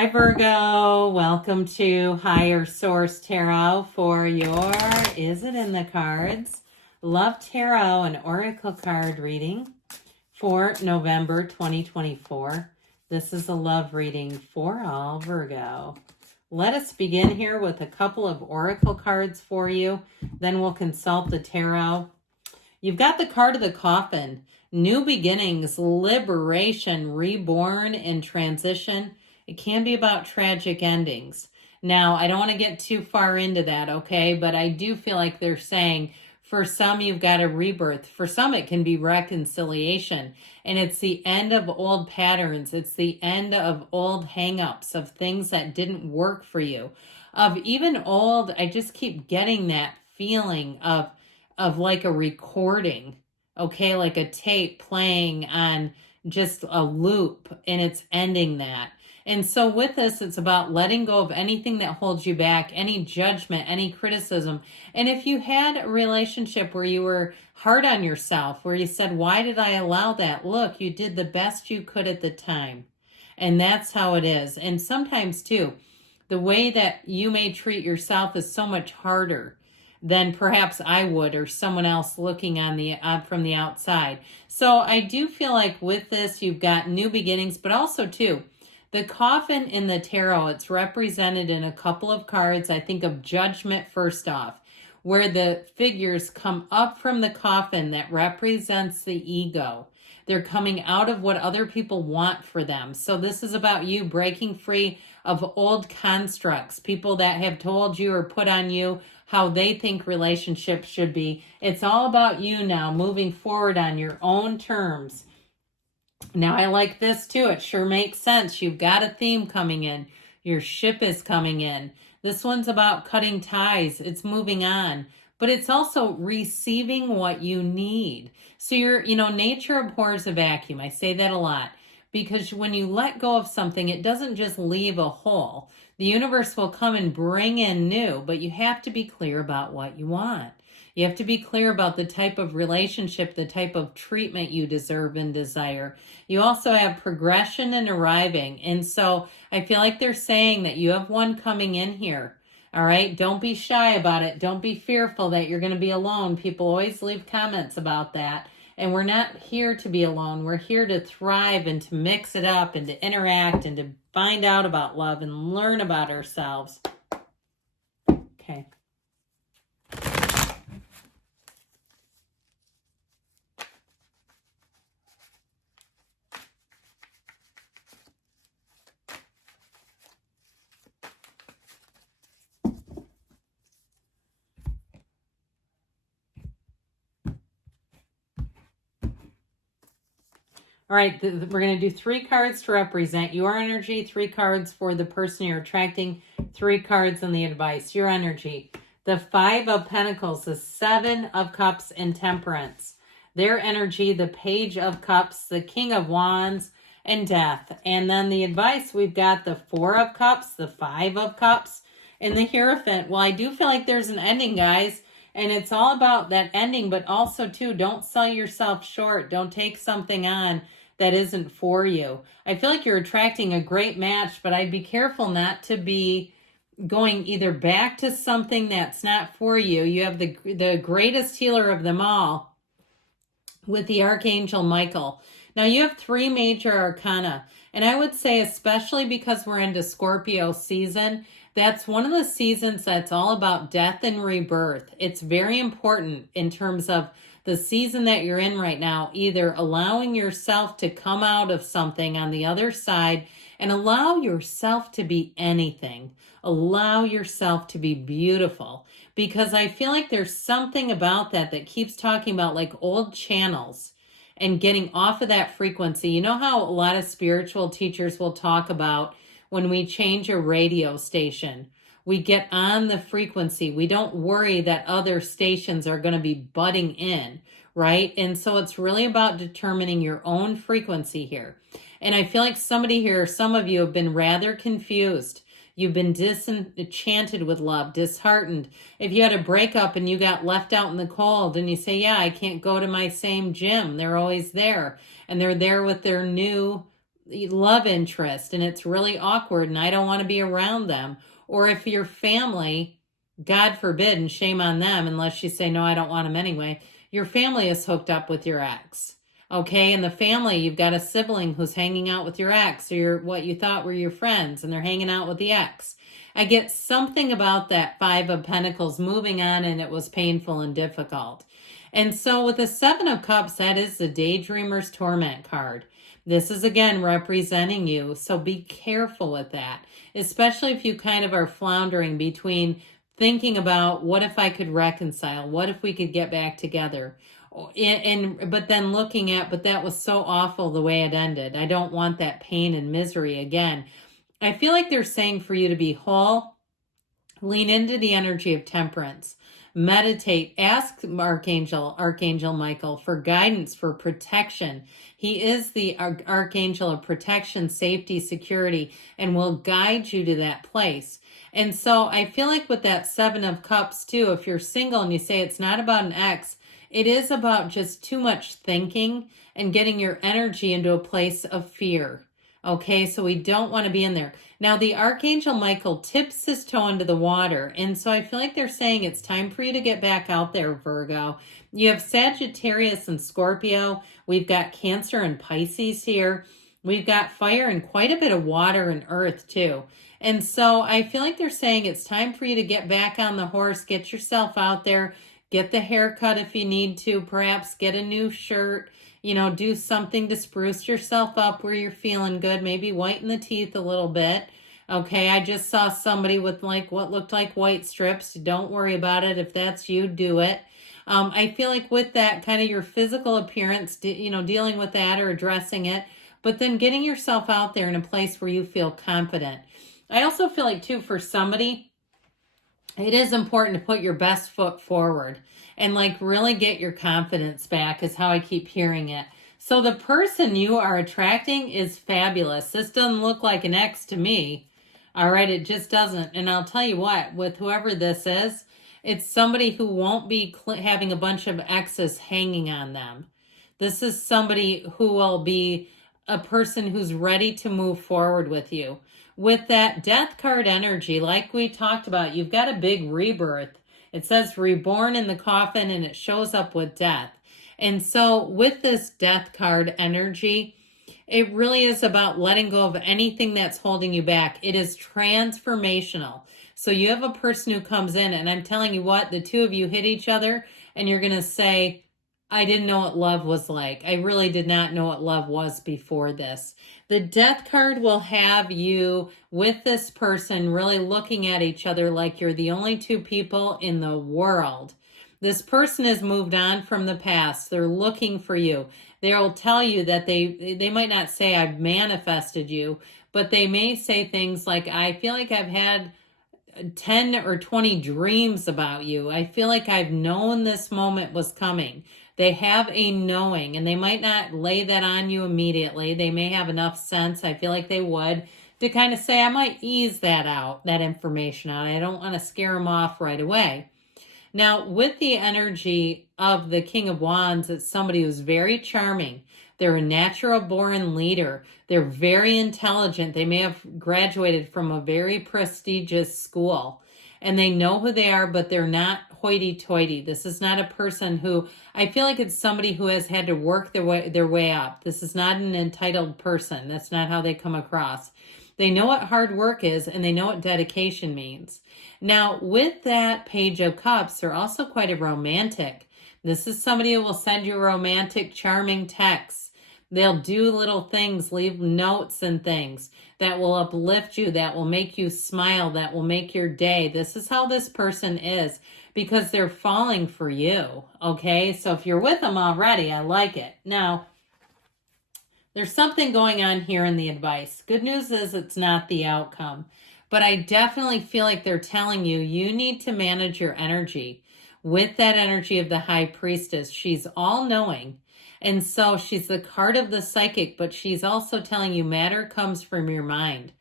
Hi Virgo, welcome to Higher Source Tarot for your, is it in the cards? Love Tarot, an oracle card reading for November 2024. This is a love reading for all Virgo. Let us begin here with a couple of oracle cards for you. Then we'll consult the tarot. You've got the card of the coffin, new beginnings, liberation, reborn, and transition. It can be about tragic endings. Now, I don't want to get too far into that, okay? But I do feel like they're saying for some, you've got a rebirth. For some, it can be reconciliation. And it's the end of old patterns. It's the end of old hang-ups, of things that didn't work for you. Of even old, I just keep getting that feeling of like a recording, okay? Like a tape playing on just a loop, and it's ending that. And so with this, it's about letting go of anything that holds you back, any judgment, any criticism. And if you had a relationship where you were hard on yourself, where you said, why did I allow that? Look, you did the best you could at the time. And that's how it is. And sometimes too, the way that you may treat yourself is so much harder than perhaps I would or someone else looking on the from the outside. So I do feel like with this, you've got new beginnings, but also too, the coffin in the tarot, it's represented in a couple of cards. I think of Judgment first off, where the figures come up from the coffin that represents the ego. They're coming out of what other people want for them. So this is about you breaking free of old constructs, people that have told you or put on you how they think relationships should be. It's all about you now moving forward on your own terms. Now, I like this too. It sure makes sense. You've got a theme coming in. Your ship is coming in. This one's about cutting ties. It's moving on. But it's also receiving what you need. So nature abhors a vacuum. I say that a lot. Because when you let go of something, it doesn't just leave a hole. The universe will come and bring in new, but you have to be clear about what you want. You have to be clear about the type of relationship, the type of treatment you deserve and desire. You also have progression and arriving. And so I feel like they're saying that you have one coming in here. All right. Don't be shy about it. Don't be fearful that you're going to be alone. People always leave comments about that. And we're not here to be alone. We're here to thrive and to mix it up and to interact and to find out about love and learn about ourselves. Okay. All right, we're going to do 3 cards to represent your energy, 3 cards for the person you're attracting, 3 cards on the advice, your energy. The 5 of Pentacles, the 7 of Cups, and Temperance. Their energy, the Page of Cups, the King of Wands, and Death. And then the advice, we've got the 4 of Cups, the 5 of Cups, and the Hierophant. Well, I do feel like there's an ending, guys. And it's all about that ending, but also, too, don't sell yourself short. Don't take something on that isn't for you. I feel like you're attracting a great match, but I'd be careful not to be going either back to something that's not for you. You have the greatest healer of them all with the Archangel Michael. Now, you have 3 major arcana, and I would say, especially because we're into Scorpio season, that's one of the seasons that's all about death and rebirth. It's very important in terms of the season that you're in right now, either allowing yourself to come out of something on the other side and allow yourself to be anything. Allow yourself to be beautiful, because I feel like there's something about that keeps talking about like old channels and getting off of that frequency. You know how a lot of spiritual teachers will talk about when we change a radio station, we get on the frequency. We don't worry that other stations are going to be butting in, right? And so it's really about determining your own frequency here. And I feel like somebody here, some of you have been rather confused. You've been disenchanted with love, disheartened. If you had a breakup and you got left out in the cold and you say, yeah, I can't go to my same gym. They're always there. And they're there with their new love interest and it's really awkward and I don't want to be around them. Or if your family, God forbid, and shame on them unless you say, no, I don't want them anyway, your family is hooked up with your ex. Okay, in the family, you've got a sibling who's hanging out with your ex or what you thought were your friends and they're hanging out with the ex. I get something about that Five of Pentacles moving on and it was painful and difficult. And so with the Seven of Cups, that is the Daydreamer's Torment card. This is again representing you, so be careful with that, especially if you kind of are floundering between thinking about what if I could reconcile, what if we could get back together, but then looking at, but that was so awful the way it ended. I don't want that pain and misery again. I feel like they're saying for you to be whole, lean into the energy of temperance, meditate, ask Archangel Michael for guidance, for protection. He is the Archangel of protection, safety, security, and will guide you to that place. And so I feel like with that Seven of Cups too, if you're single and you say it's not about an ex, it is about just too much thinking and getting your energy into a place of fear. Okay, so we don't want to be in there. Now, the Archangel Michael tips his toe into the water, and so I feel like they're saying it's time for you to get back out there, Virgo. You have Sagittarius and Scorpio. We've got Cancer and Pisces here. We've got fire and quite a bit of water and earth, too. And so I feel like they're saying it's time for you to get back on the horse, get yourself out there, get the haircut if you need to, perhaps get a new shirt, do something to spruce yourself up where you're feeling good, maybe whiten the teeth a little bit. Okay, I just saw somebody with like what looked like white strips. Don't worry about it. If that's you, do it. I feel like with that kind of your physical appearance, dealing with that or addressing it, but then getting yourself out there in a place where you feel confident. I also feel like too, for somebody, it is important to put your best foot forward and like really get your confidence back is how I keep hearing it. So the person you are attracting is fabulous. This doesn't look like an ex to me. All right, it just doesn't. And I'll tell you what, with whoever this is, it's somebody who won't be having a bunch of exes hanging on them. This is somebody who will be a person who's ready to move forward with you. With that death card energy, like we talked about, you've got a big rebirth. It says reborn in the coffin and it shows up with death. And so with this death card energy, it really is about letting go of anything that's holding you back. It is transformational. So you have a person who comes in and I'm telling you what, the two of you hit each other and you're going to say, I didn't know what love was like. I really did not know what love was before this. The death card will have you with this person really looking at each other like you're the only two people in the world. This person has moved on from the past. They're looking for you. They'll tell you that they might not say I've manifested you, but they may say things like, I feel like I've had 10 or 20 dreams about you. I feel like I've known this moment was coming. They have a knowing, and they might not lay that on you immediately. They may have enough sense, I feel like they would, to kind of say, I might ease that out, that information out. I don't want to scare them off right away. Now, with the energy of the King of Wands, it's somebody who's very charming. They're a natural born leader. They're very intelligent. They may have graduated from a very prestigious school. And they know who they are, but they're not hoity-toity. This is not a person who, I feel like it's somebody who has had to work their way up. This is not an entitled person. That's not how they come across. They know what hard work is, and they know what dedication means. Now, with that Page of Cups, they're also quite a romantic. This is somebody who will send you romantic, charming texts. They'll do little things, leave notes and things that will uplift you, that will make you smile, that will make your day. This is how this person is because they're falling for you, okay? So if you're with them already, I like it. Now, there's something going on here in the advice. Good news is it's not the outcome, but I definitely feel like they're telling you, you need to manage your energy with that energy of the High Priestess. She's all-knowing. And so she's the card of the psychic, but she's also telling you matter comes from your mind.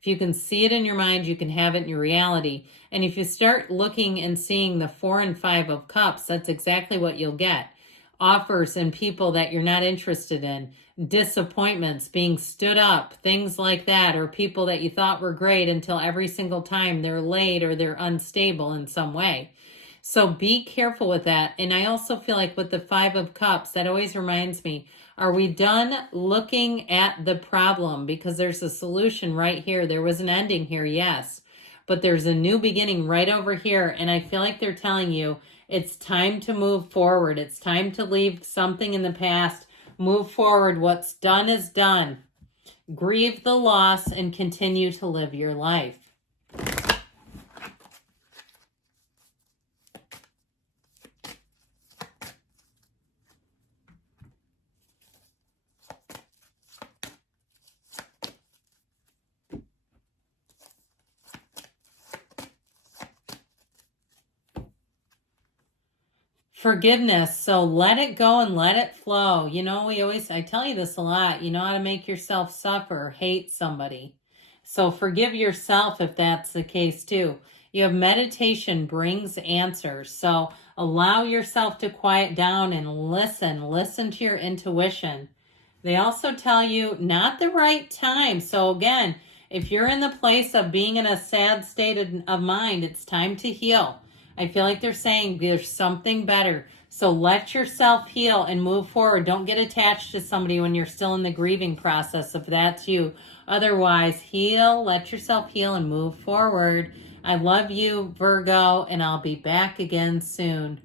If you can see it in your mind, you can have it in your reality. And if you start looking and seeing the 4 and 5 of Cups, that's exactly what you'll get. offers and people that you're not interested in, disappointments, being stood up, things like that, or people that you thought were great until every single time they're late or they're unstable in some way. So be careful with that. And I also feel like with the Five of Cups, that always reminds me, are we done looking at the problem? Because there's a solution right here. There was an ending here, yes. But there's a new beginning right over here. And I feel like they're telling you it's time to move forward. It's time to leave something in the past. Move forward. What's done is done. Grieve the loss and continue to live your life. Forgiveness. So let it go and let it flow. You know, I tell you this a lot. You know how to make yourself suffer, hate somebody. So forgive yourself if that's the case too. You have meditation brings answers. So allow yourself to quiet down and listen to your intuition. They also tell you not the right time. So again, if you're in the place of being in a sad state of mind, it's time to heal. I feel like they're saying there's something better. So let yourself heal and move forward. Don't get attached to somebody when you're still in the grieving process, if that's you. Otherwise, heal, let yourself heal and move forward. I love you, Virgo, and I'll be back again soon.